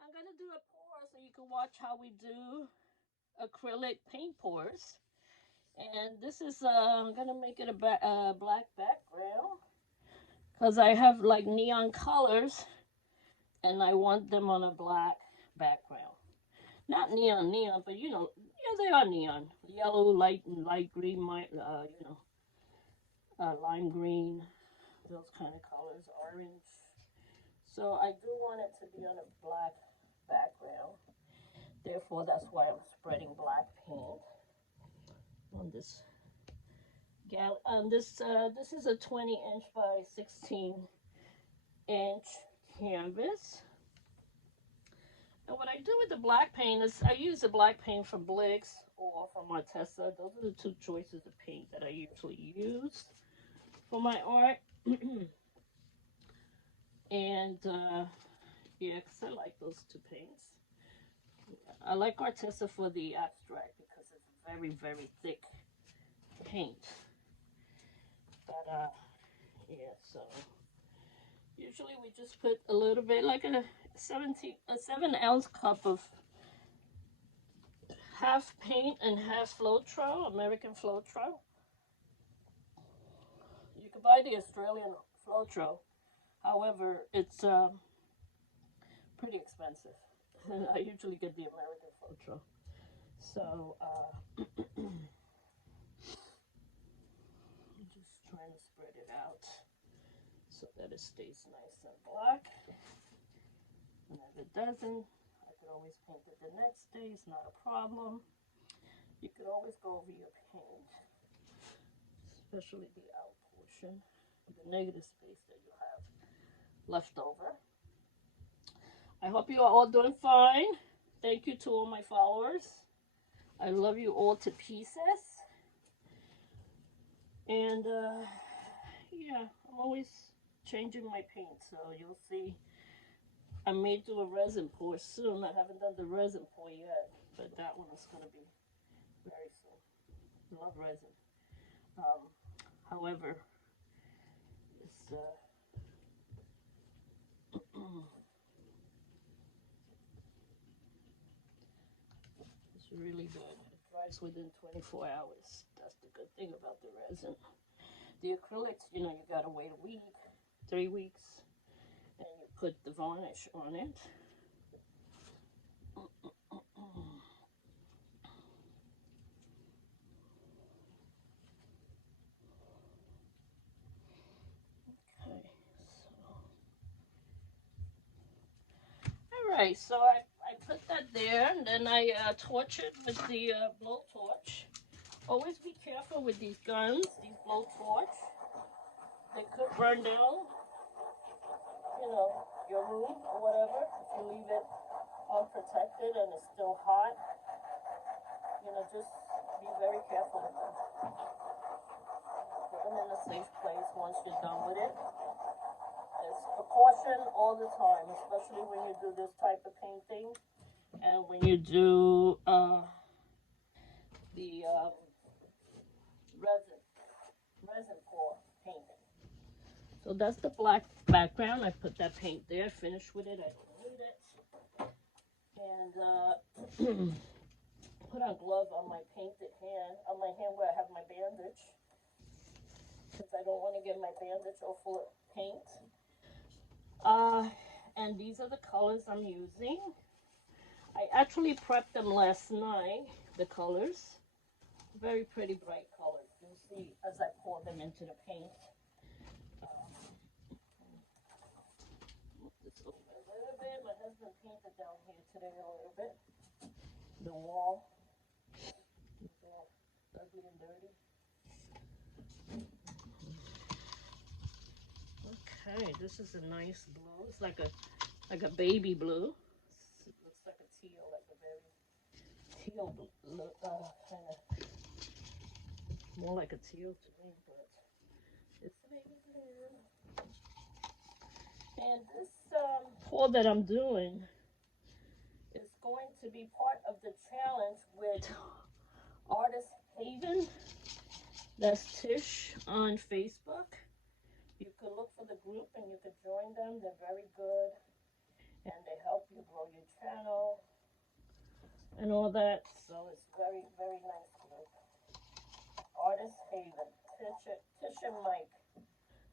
I'm gonna do a pour so you can watch how we do acrylic paint pours. And this is I'm gonna make it a black background because I have like neon colors and I want them on a black background. Not neon, but you know, yeah, they are neon. Yellow, light green, lime green, those kind of colors, orange. So I do want it to be on a black background. Therefore, that's why I'm spreading black paint on this gal. This is a 20-inch by 16-inch canvas. And what I do with the black paint is I use the black paint from Blicks or from Arteza. Those are the two choices of paint that I usually use for my art. And yeah, because I like those two paints. I like Arteza for the abstract because it's very, very thick paint. But yeah, so usually we just put a little bit, like a 7-ounce cup of half paint and half Floetrol, American Floetrol. You can buy the Australian Floetrol. However, it's pretty expensive. I usually get the American Floetrol. So I'm just trying to spread it out so that it stays nice and black. And if it doesn't, I could always paint it the next day. It's not a problem. You could always go over your paint, especially the out portion, the negative space that you have left over. I hope you are all doing fine. Thank you to all my followers. I love you all to pieces. And yeah, I'm always changing my paint, so you'll see. I may do a resin pour soon. I haven't done the resin pour yet, but that one is going to be very soon. I love resin. However, it's it's really good. It dries within 24 hours. That's the good thing about the resin. The acrylics, you know, you gotta wait a week, 3 weeks, and you put the varnish on it. Okay, so all right, so I put that there, and then I torch it with the blowtorch. Always be careful with these guns, these blowtorch. They could burn down, you know, your room or whatever if you leave it unprotected and it's still hot. You know, just be very careful with them. Put them in a safe place once you're done with it. It's precaution all the time, especially when you do this type of painting and when you do the resin pour painting. So that's the black background. I put that paint there, finished with it. I don't need it. And put on glove on my painted hand, on my hand where I have my bandage, because I don't want to get my bandage all full of paint. And these are the colors I'm using. I actually prepped them last night, the colors. Very pretty bright colors. You'll see as I pour them into the paint. This over a little bit. My husband painted down here today a little bit. The wall. It's all ugly and dirty. Okay, this is a nice blue. It's like a baby blue. It looks like a teal, like a very teal blue, kind of more like a teal to me, but it's a baby blue. And this pour that I'm doing is going to be part of the challenge with Artist Haven. That's Tish on Facebook. You could look for the group and you could join them. They're very good. and they help you grow your channel and all that. So it's very, very nice group. Artist Haven, Tish and Mike.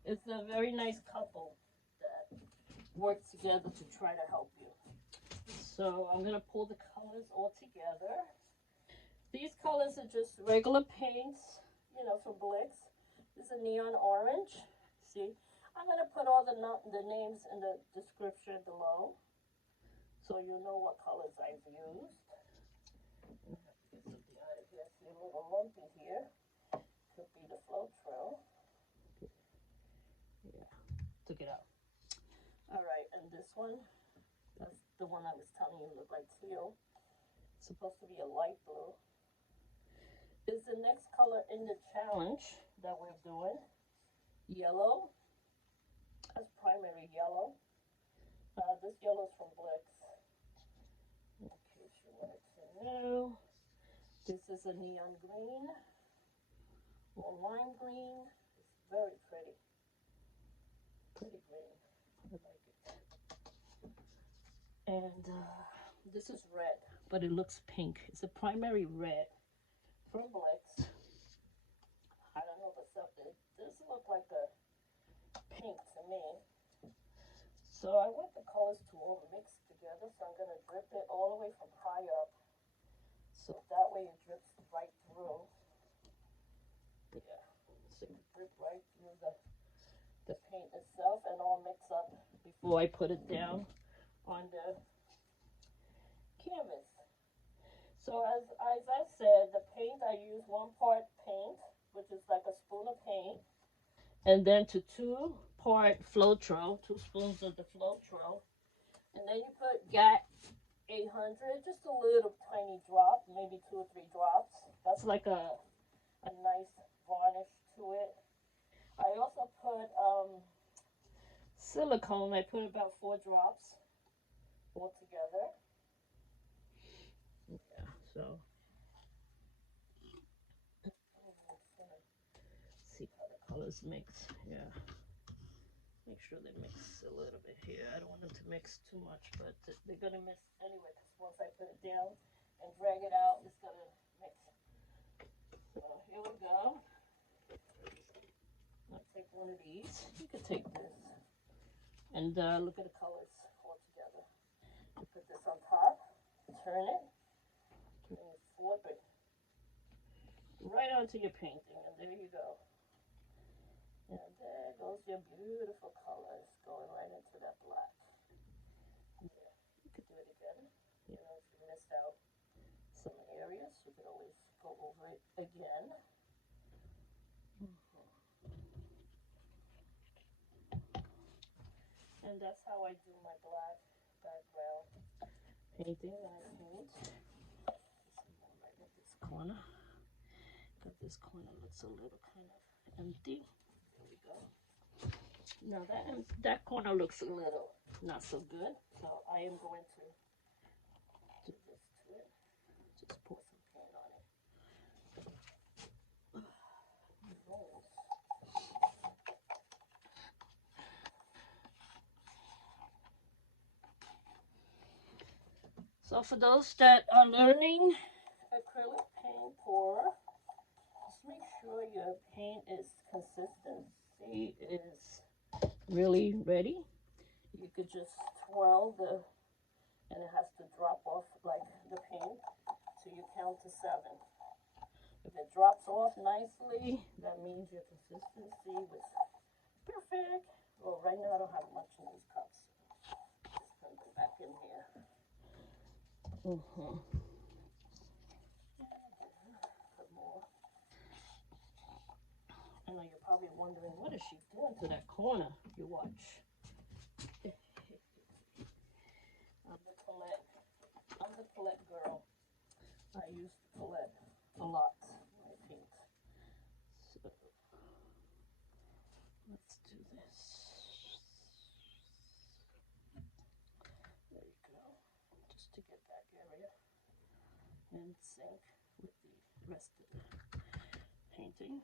It's a very nice couple that work together to try to help you. So I'm going to pull the colors all together. These colors are just regular paints, you know, for Blicks. This is a neon orange. See, I'm going to put all the names in the description below so you know what colors I've used. Get something out of here. See a little lumpy here. Could be the Floetrol. Yeah, took it out. All right, and this one, that's the one I was telling you looked like teal. It's supposed to be a light blue. Is the next color in the challenge that we're doing. Yellow. That's primary yellow. This yellow is from Blicks. In case you wanted to know. This is a neon green or lime green. It's very pretty. Pretty green. I like it. And this is red, but it looks pink. It's a primary red from Blicks. I don't know what's up there. This looks like a pink to me. So I want the colors to all mix together, so I'm going to drip it all the way from high up. So that way it drips right through. Yeah, so it drip right through the paint itself and all mix up before I put it down on the canvas. So as I said, the paint, I use 1 part paint, which is like a spoon of paint, and then to 2 part Floetrol, 2 spoons of the Floetrol, and then you put GAT 800, just a little tiny drop, maybe 2 or 3 drops. That's like a nice varnish to it. I also put silicone. I put about 4 drops all together. Yeah, so see how the colors mix. Yeah, make sure they mix a little bit here. I don't want them to mix too much, but they're gonna mix anyway, because once I put it down and drag it out, it's gonna mix. So here we go. I'll take one of these. You can take this. And look at the colors all together. You put this on top, turn it, and you flip it right onto your painting, and there you go. And there goes your beautiful colors going right into that black. Yeah, you could do it again. You know, if you missed out some areas, you could always go over it again. And that's how I do my black background painting when I paint. Right at this corner. Because this corner looks a little kind of empty. There we go. Now that corner looks a little not so good. So I am going to do this to it. Just pour some paint on it. So for those that are learning acrylic paint pour, just make sure your paint consistency is really ready. You could just twirl and it has to drop off like the paint, so you count to 7. If it drops off nicely, that means your consistency was perfect. Well, right now I don't have much in these cups. Just put them back in here. Put more. I know you're probably wondering, what is she doing to that corner? You watch. I'm the palette girl. I use the palette a lot when I paint. So let's do this. There you go. Just to get that area in sync with the rest of the painting.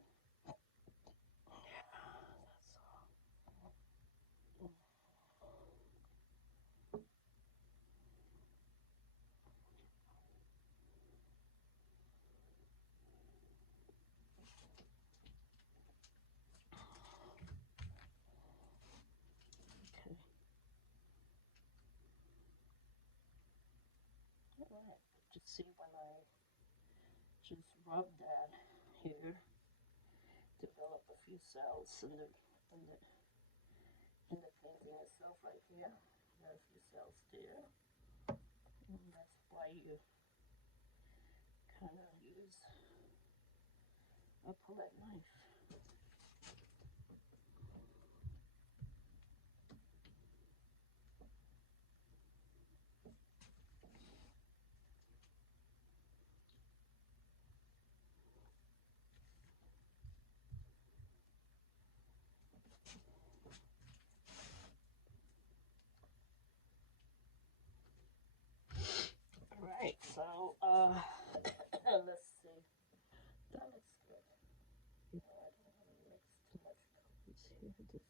see when I just rub that here, develop a few cells in the painting itself right here. There are a few cells there, and that's why you kind of use a palette knife. Right, so let's see. That looks good. You know, I don't want to mix too much colors here. This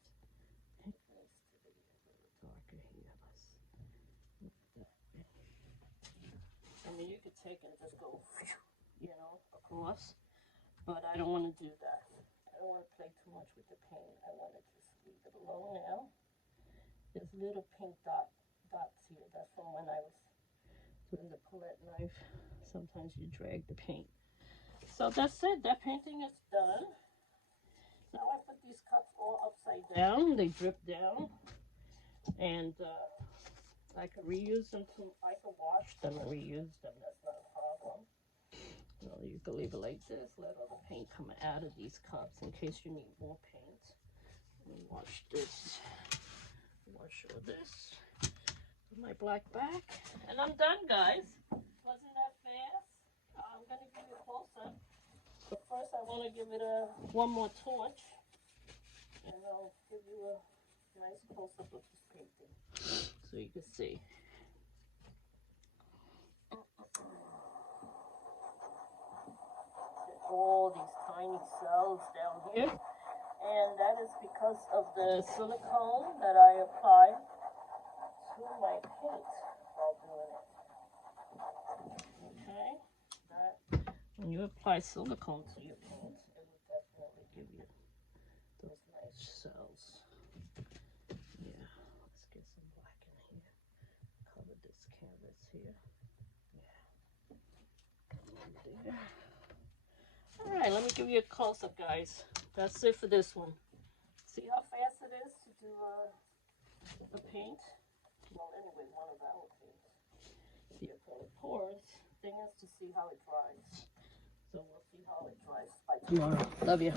pink needs to be a little darker here. Let's move that. I mean, you could take and just go, you know, across, but I don't want to do that. I don't want to play too much with the paint. I want to just leave it alone now. There's little pink dots here. That's from when I was doing the palette knife. Sometimes you drag the paint. So that's it. That painting is done. Now I put these cups all upside down. They drip down. And I can reuse them too. I can wash them and reuse them. That's not a problem. So you can leave it like this. Let all the paint come out of these cups in case you need more paint. Let me wash this. Wash all this. Put my black back. And I'm done, guys. Wasn't that fast? I'm going to give you a close-up. But first I want to give it one more torch. And I'll give you a nice close-up of this painting. So you can see. All these tiny cells down here. And that is because of the silicone that I applied to my paint while doing it. Okay? When you apply silicone to your paint, it will definitely give you those nice cells. Yeah, let's get some black in here. Cover this canvas here. Yeah. There. All right, let me give you a close-up, guys. That's it for this one. See how fast it is to do the paint? Well, anyway, one of our paints. See if it pours. Thing is to see how it dries. So we'll see how it dries by tomorrow. Love you.